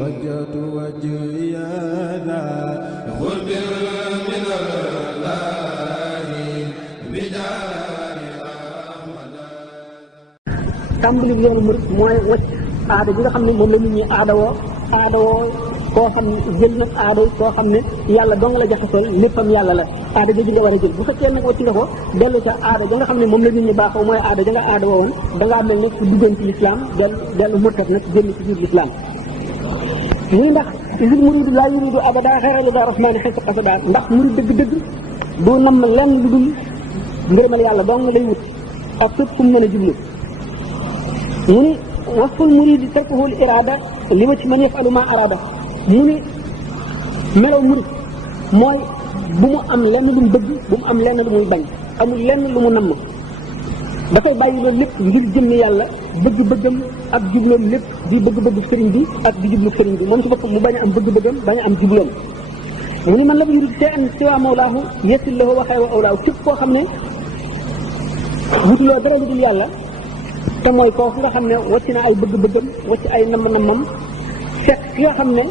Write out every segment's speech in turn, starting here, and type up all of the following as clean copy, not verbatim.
وجهت وجهي ذا خذ من الله بجاه أحمد. tàmbali yoonu murid mooy wacc aada bi nga xam ne moom la nit ñi aadawoo koo xam ne jël nag aada koo xam ne yàlla dong la jaxaseel léppam yàlla la aada jooju nga war a jël bu fekkee nag wacc nga ko dellu ca aada ja nga xam ne moom la nit ñi baaxoo mooy aada ja nga aada woon dangaa mel ne ku duggoon ci lislaam dellu murtat nag génn ci biir lislaam muy ndax isil muridu laa yuridu abada xayra rida rahmani xaytu qasada ndax murid dëgg-dëgg du namm lenn lu dul ngërëmal yàlla dong lay wut ak fépp fu mu mën a jublu mu ni wasful muridi tarkuhul irada li ma ci man yafalu ma arada mu ni melaw murid mooy bu mu am lenn lu mu bëgg bu mu am lenn lu muy bañ amul lenn lu mu namm dafay bàyyi loolu lépp ngir jëmmi yàlla bëgg-bëggam ak jubloom lépp di bëgg-bëgg sëriñ bi ak di jublu sëriñ bi moom si boppam mu bañ a am bëgg-bëggam bañ a am jubloom mu ni man la yurid shay'an siwa mawlaahu yasil lahu wa xaywa awlaahu képp koo xam ne wutuloo dara lu dul yàlla te mooy kooku nga xam ne wacc na ay bëgg-bëggam wacc ay namm-nammam fekk ki nga xam ne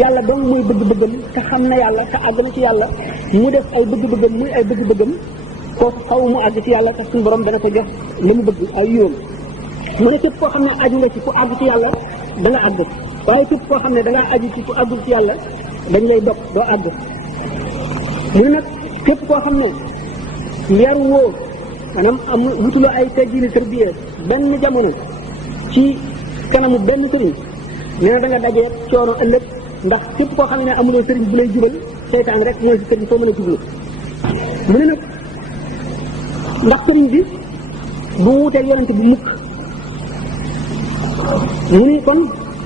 yàlla dong mooy bëgg-bëggam te xam na yàlla te àgg na ci yàlla mu def ay bëgg-bëggam muy ay bëgg-bëggam kooku xaw mu àgg ci yàlla te suñu borom dana ko jox li mu bëgg ay yoon mu ne képp koo xam ne aju nga ci ku àgg ci yàlla da nga àgg waaye képp koo xam ne da ngaa aju ci ku àggul ci yàlla dañ lay dog doo àgg mu ne nag képp koo xam ne yaru woo maanaam am wutuloo ay teggini tërbiya benn jamono ci kanamu benn sëriñ nee na da nga dajee coono ëllëg ndax képp koo xam ne amuloo sëriñ bu lay jubal seytaan rek mooy si sëriñ foo mën a jublu mu ne nag ndax sëriñ bi bu wuuteeg yonente bi mukk mu ni kon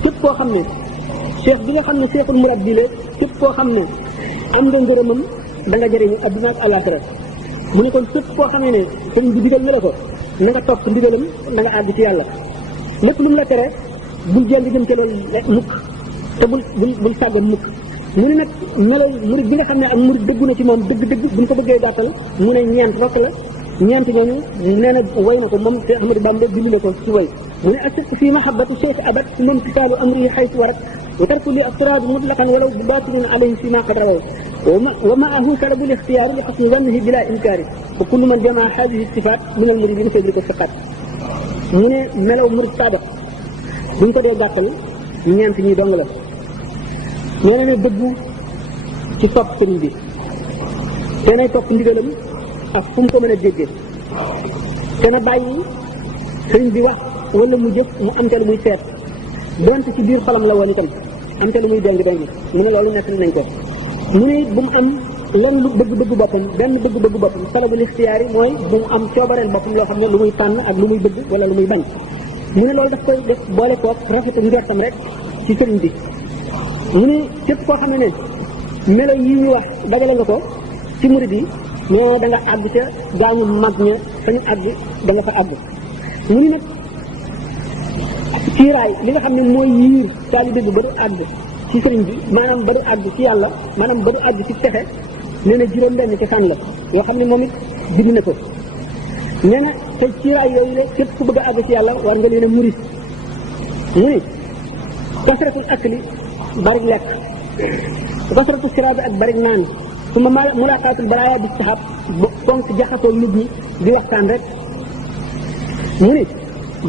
képp koo xam ne cheikh bi nga xam ne cheikhul murad bi la képp koo xam ne am nga ngërëmam da nga jëriñu adduna ak àllaaxira mu ne kon képp koo xamee ne sëriñ bi digal na la ko na nga topp ndigalam na nga àgg ci yàlla lépp lu mu la tere bul jéng jëm ca loolu mukk te bul sàggan mukk mu ne nag melo murid bi nga xam ne ak murid dëggu na ci moom dëgg-dëgg buñ ko bëggee gàttal mu ne ñeent rek la ñeenti ñooñu nee na way na ko moom te Ahmadu Bamba bind na ko ci way mu ne asik fii mahabbatu cheikh abat si moom tisaalu amri xaytu warat wa tarku li aftiraadu mutlaqan walaw bu baatinin alayhi fi ma qad rawaw wa maahu talabu l ixtiyaaru li xasni zannihi bila inkaari wa kullu man jamaa hadihi sifaat min al muridin fadli ko siqaat mu ne melaw murid saadax buñ ko dee gàttal ñeent ñi dong la nee na ne dëggu ci topp sëriñ bi te nay topp ndigalam ak fu mu ko mën a déggee te na bàyyi sëriñ bi wax wala mu jëf mu am te lu muy seet donte ci biir xolam la woon itam am te lu muy déng mu ne loolu nekk nañ ko mu ne it bu mu am lenn lu bëgg-bëgg boppam benn bëgg-bëgg boppam talabul ixtiyaar yi mooy bu mu am coobareel boppam loo xam ne lu muy tànn ak lu muy bëgg wala lu muy bañ mu ne loolu daf koy def boole koog rafetal njortam rek ci sëriñ bi mu ne képp koo xam ne melo yi ñu wax dagale nga ko ci murid yi mais da nga àgg ca gaañu mag ña fa ñu àgg da nga fa àgg mu ni nag ciiraay li nga xam ne mooy yiir taalibe bi ba du àgg ci sëriñ bi maanaam ba du àgg ci yàlla maanaam ba du àgg ci texe nee na juróom-benn ci fan la yoo xam ne moom it bind na ko nee na te ciiraay yooyu la képp ku bëgg a àgg ci yàlla war nga leen a murid mu ni kasratul akli bari lekk kasratu siraabi ak bari naan su ma mulaqaatul baraaya bi saxaab fonk jaxasoo nit ñi di waxtaan rek mu ni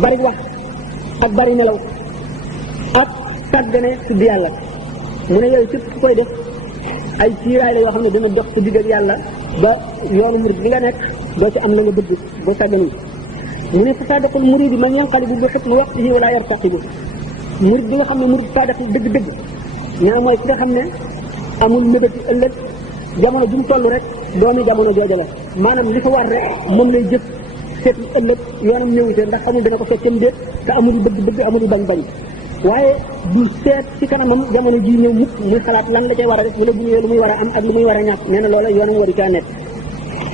bari wax ak bari nelaw ak sàggane tudd yàlla mu ne yooyu képp ku koy def ay ciiraay la yoo xam ne dana dox ci digg ak yàlla ba yoonu murid bi nga nekk doo ci am la nga bëgg boo sàggani mu ne fa saadaqul muridi man yanqalibu bi xitmi waqtihi wala yartaqibu murid bi nga xam ne murid saadaq dëgg-dëgg ñaa mooy ki nga xam ne amul mébéti ëllëg jamono ju mu toll rek doomi jamono jooja la maanaam li ko war rek moom lay jëf seet ëllëg yoonam ñëwute ndax xamul dana ko fekkam déet te amul bëgg-bëgg amul bañ-bañ waaye du seet ci kanamam jamono ji ñëw mukk muy xalaat lan la cay war a def wala bu ñëwee lu muy war a am ak lu muy war a ñàkk nee na loola yoonam waru caa nekk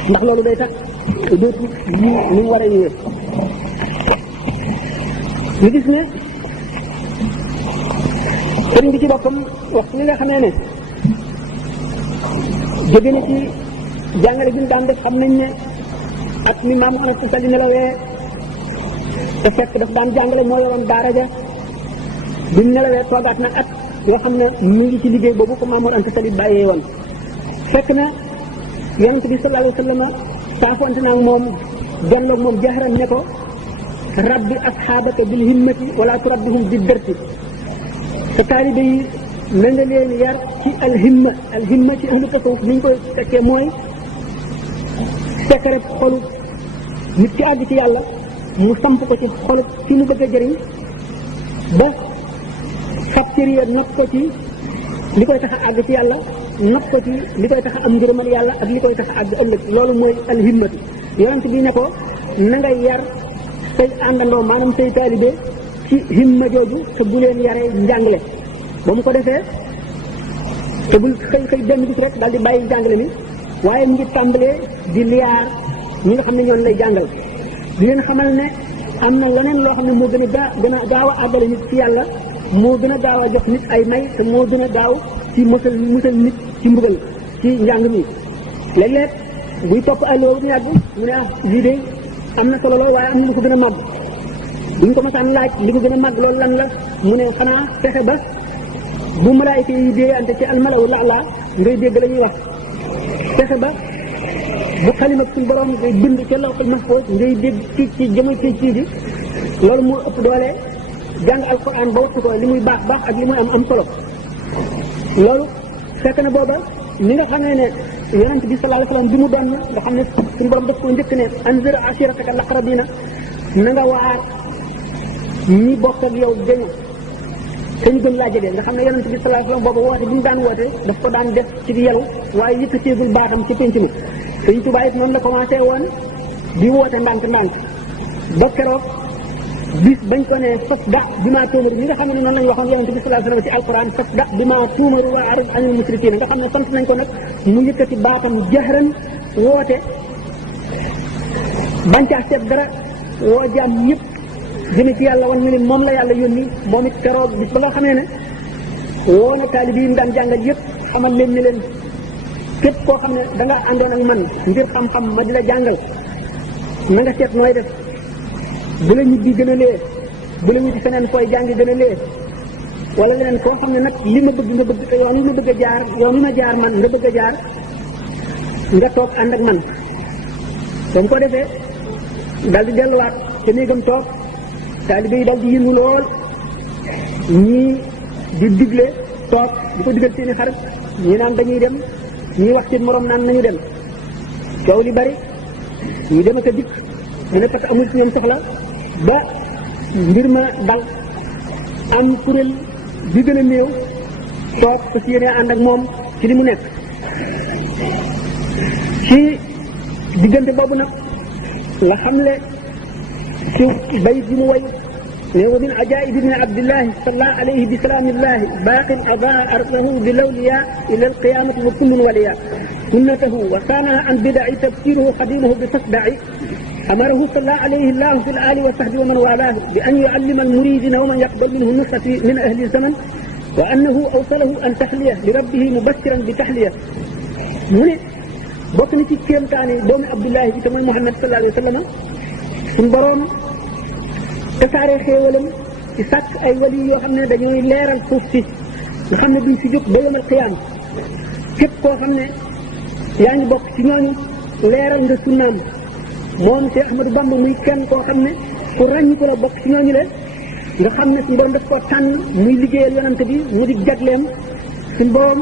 ndax loolu day tax dootu yi ni mu war a ñëwee ñu gis ne sëriñ bi ci boppam waxtu li nga xamee ne jóge na ci jàngale bi ñu daan def xam nañ ne ak ni maam Mor Anta Sali nelawee te fekk daf daan jàngale moo yoroon daara ja bi mu nelawee toogaat na at yoo xam ne mu ngi ci liggéey boobu ko Mamour Anta Sali bàyyee woon fekk na yonent bi sallallahu alayhi wa sallam saafante naa moom jonloog moom jaxaram ne ko rabbi asxaabaka bil himmati wala turabbihum bi dërti sa taalibe yi na nga leen yar ci alhimma ci ahlu tasawuf ni ñu ko fekkee mooy secret xolu nit ki àgg ci yàlla mu samp ko ci xolu ci mu bëgg a jëriñ ba facturier nag ko ci li koy tax a àgg ci yàlla nag ko ci li koy tax a am ngërëmal yàlla ak li koy tax a àgg ëllëg loolu mooy alhimmati yonent bi ne ko na nga yar say àndandoo maanaam say taalibe ci himma jooju te bu leen yaree njàngale ba mu ko defee te bul xëy benn bis rek daal di bàyyi njàngale mi waaye mu ngi tàmbalee di liyaar ñi nga xam ne ñoon lay jàngal di leen xamal ne am na leneen loo xam ne moo gën a gaaw a àggale nit ci yàlla moo gën a gaaw a jox nit ay may te moo gën a gaaw ci musal nit ci mbugal ci njàng mi léeg-léeg buy topp ay loolu bu yàgg mu ne lii de am na solo lool waaye am na lu ko gën a màgg buñ ko masaan laaj li ko gën a màgg loolu lan la mu ne xanaa fexe ba bu malaayika yi déeyante ci almalaw la'la ngay dégg la ñuy wax fexe ba bu xalima suñu borom ngay bind ca lawhul mahfuz ngay dégg ci jëmal ci gi loolu moo ëpp doole jàng alquran ba waxtu ko li muy baax ak li muy am solo loolu fekk na booba ni nga xamee ne yonent bi sallallahu alayhi wasallam bi mu doon nga xam ne suñu borom daf ko njëkk ne anzir ashirataka al-aqrabina na nga waar ñi bokk ak yow gëñ te ñu gën laa jege nga xam ne yonent bi sallallahu alayhi wasallam booba woote bi mu daan woote daf ko daan def ci di yelu waaye yëkkateegul baaxam ci penc mi Sëñ Tuubaa it noonu la commencé woon di woote ndànk ba keroog bis bañ ko ne fas da bi maa tuumaru ñi nga xam ne noonu lañu waxoon yonent bi sallallahu alayhi wasallam ci alquran fas da bi maa tuumaru wa arid anil musrikiina nga xam ne sant nañ ko nag mu yëkkati baaxam jahran woote bañ caa seet dara woo jaam ñëpp jëme ci yàlla wan ñu ne moom la yàlla yónni moom it keroog bis ba nga xamee ne woo na taalibe yi mu daan jàngal yëpp xamal leen ni leen képp koo xam ne da nga àndeen ak man ngir xam-xam ma di la jàngal na nga seet nooy def bu la ñibbi gën a lee bu la ñibbi feneen fooy jàngi gën a lee wala leneen koo xam ne nag li ma bëgg nga bëgg yoon wi ma bëgg a jaar yoon wi ma jaar man nga bëgg a jaar nga toog ànd ak man ba mu ko defee dal di delluwaat te néegam toog taalibe yi dal di yëngu lool ñii di digle toog di ko digal seeni xarit ñi naan dañuy dem ñii wax seen morom naan nañu dem coow li bari ñu dem ak a dikk mu ne parce que amul ci ñoom soxla ba mbir ma dal am kuréel bi gën a néew toog te si yéene ànd ak moom ci li mu nekk ci diggante boobu nag la xamle ci bayit bi mu way ne wa min ajaib ibni abdillahi salla alayhi bi salaamillahi baaqin adaa ardahu bi lawliya ila alqiyamati wa kullun waliya sunnatahu wa saanaha an bidaci tabkiruhu xadimuhu bi tasdaci amarahu salla alayhi llahu fi al-ali wa sahbi wa man walaahu bi an yuallima al-muridina wa man yaqbal minhu nusxa min ahli zaman wa annahu awsalahu an taxliya li rabbihi mubashiran bi taxliya mu ne bokk na ci kéemtaani doomu Abdullahi bi te mooy Muhammad sallallahu alayhi wa sallam suñu boroom tasaare xéewalam ci sàkk ay wali yoo xam ne dañuy leeral suuf si nga xam ne duñ si jóg ba yomal xiyaam képp koo xam ne yaa ngi bokk ci ñooñu leeral nga sunnaam moom Cheikh Ahmadou Bamba muy kenn koo xam ne ku ràññi ko la bokk ci ñooñu le nga xam ne suñu borom daf koo tànn muy liggéeyal yonante bi mu di jagleem suñu borom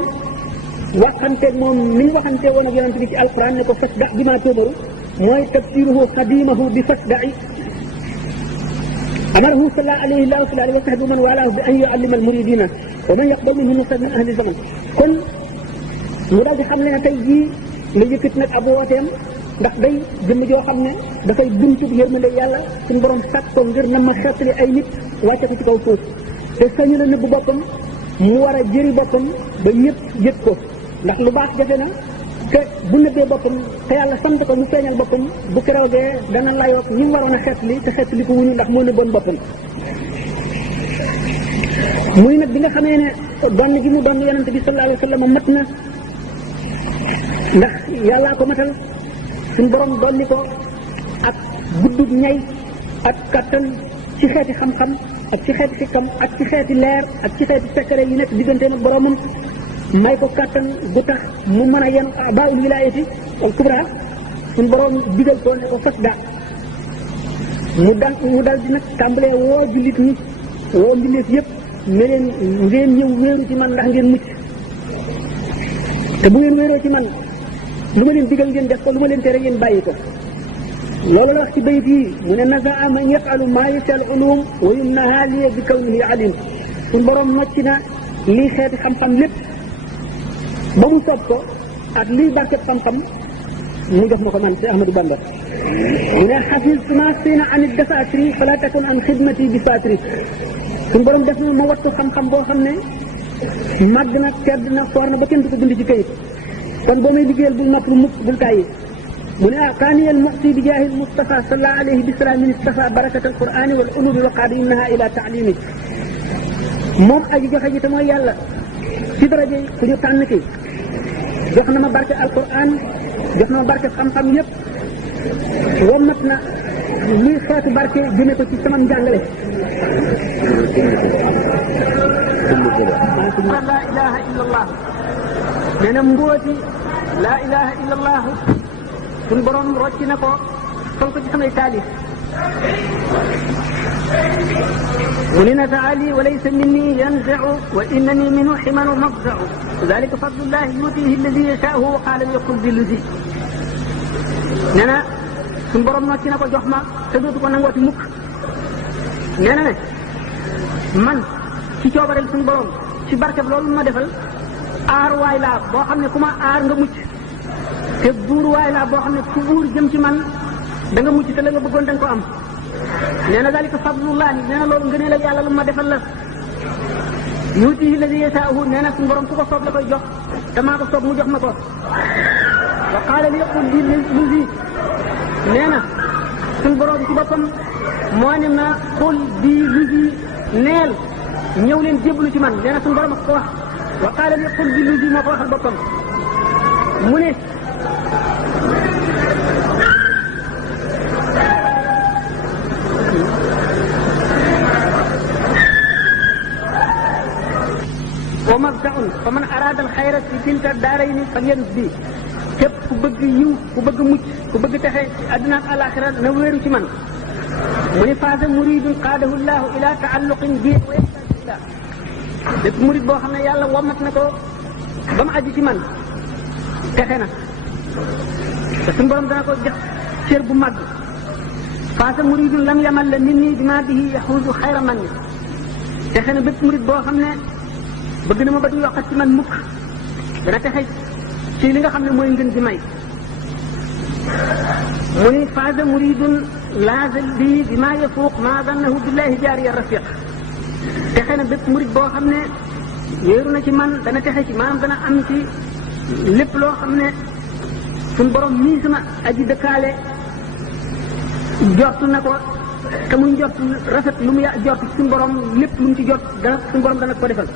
waxanteeg moom ni ñu waxantee woon ak yonante bi ci alquran ne ko fas da bi maa tóobaru mooy tafsiruhu xadimahu bi fas da'i amarahu salla alayhi llahu fi alihi wa sahbi man walaahu bi an yuallima al muridina wa man yaqbal minhu nusa min ahli zaman kon mu daal di xam ne tey jii la yëkkati nag ab wooteem ndax day jëmm joo xam ne dafay buntu yërmande yàlla suñu borom sàkk ko ngir na ma xettali ay nit wàcce ko ci kaw suuf te sañu la nëbb boppam mu war a jëri boppam ba ñëpp yëg ko ndax lu baax jafe na te bu nëbbee boppam te yàlla sant ko mu feeñal boppam bu keroogee dana layoog ñi mu waroon a xettali te xettali ko wuñu ndax moo nëbboon boppam muy nag bi nga xamee ne doon gi mu doon yonente bi sallallahu alayhi wa sallam mat na ndax yàllaa ko matal suñu borom dolli ko ak guddub ñay ak kattan ci xeeti xam-xam ak ci xeeti xikkam ak ci xeeti leer ak ci xeeti secret yi nekk digganteem ak boromam may ko kàttan gu tax mu mën a yenu abaul wilayati al kubra suñ borom digal ko ne ko fas daa mu dal di nag tàmbalee woo jullit ñi woo mbindeef yëpp ne leen ngeen ñëw wéeru ci man ndax ngeen mucc te bu ngeen wéeroo ci man lu ma leen digal ngeen def ko lu ma leen tere ngeen bàyyi ko loolu la wax ci bayit yi mu ne nasaa man yafalu maa yasal ulum wa yumnaha liya bi kawnihi alim suñ borom nocc na lii xeeti xam-xam lépp ba mu soob ko ak lii barkeb xam-xam mu jox ma ko man ci Ahmadou Bamba mu ne xafis ma sina anit dafatri fala takun an xidmati bi fatri suñ borom def na ma wattu xam-xam boo xam ne màgg na tedd na foor na ba kenn du ko bind ci kayit kon boo may liggéeyal bul noppi mukk bul tàyyi mu ne kaaniyal muxti bi jaahil Mustafa salla alayhi bi salaamin istafa barakat al qurani wal ulubi wa qaada innaha ila taalimi moom aji joxe ji te mooy yàlla ci daraje ku ñu tànn ki jox na ma barke alquran jox na ma barke xam-xam yëpp wommat na lii xeetu barke jëme ko ci sama njàngale laa ilaha illa allah nee na mbóoti laa ilaha illa allah suñ borom rocci na ko sol ko ci samay taalif mu ne na taali wa laysa minni yanzau wa innani minhu ximanu mafzau dalika fadlullahi yutihi alladi yashaau wa qaala yaqul bi lusi nee na suñ borom rocci na ko jox ma te dootu ko nangooti mukk nee na ne man ci coobareel suñ borom ci barkeb loolu ma defal aar waay laa boo xam ne ku ma aar nga mucc te buur waay laa boo xam ne ku buur jëm ci man da nga mucc te la nga bëggoon da nga ko am nee na dalika fadlullahi nee na loolu ngëneel ak yàlla lu ma defal la yuutihi alladi yasaahu nee na suñu borom ku ko soob la koy jox te maa ko soob mu jox ma ko wa qaala li yaqul bi lusi nee na suñu borom ci boppam moo ne na xul bi lusi neel ñëw leen jébbalu ci man nee na suñu borom ak ko wax wa qaala li yaqul bi lusi moo ko waxal boppam mu ne wa mabdaun fa man araada al xayra fi tilka daarayni falyanus bi képp ku bëgg yiw ku bëgg mucc ku bëgg texe àddina ak alaxira na wéeru ci man mu ne faasa muridun qaadahu llahu ila taalluqin bi wa yahtaji ila lépp murid boo xam ne yàlla womat na ko ba mu aju ci man texe na te suñu borom dana ko jox cër bu mag faasa muridun lam yamal la nit ñi bi ma bihi yaxuusu xayra man ni texe na bépp murid boo xam ne bëgg na ma ba du yokkat ci man mukk dana texe ci li nga xam ne mooy ngën gi may mu ni faasa muridun laazal bi bi ma yafuuq ma dannahu billahi jaariya rafiq texe na bépp murid boo xam ne wéeru na ci man dana texe ci maanaam dana am ci lépp loo xam ne suñ borom mii sama aji dëkkaale jot na ko te muy jot rafet lu mu jot suñ borom lépp lu mu ci jot dana suñ borom dana ko defal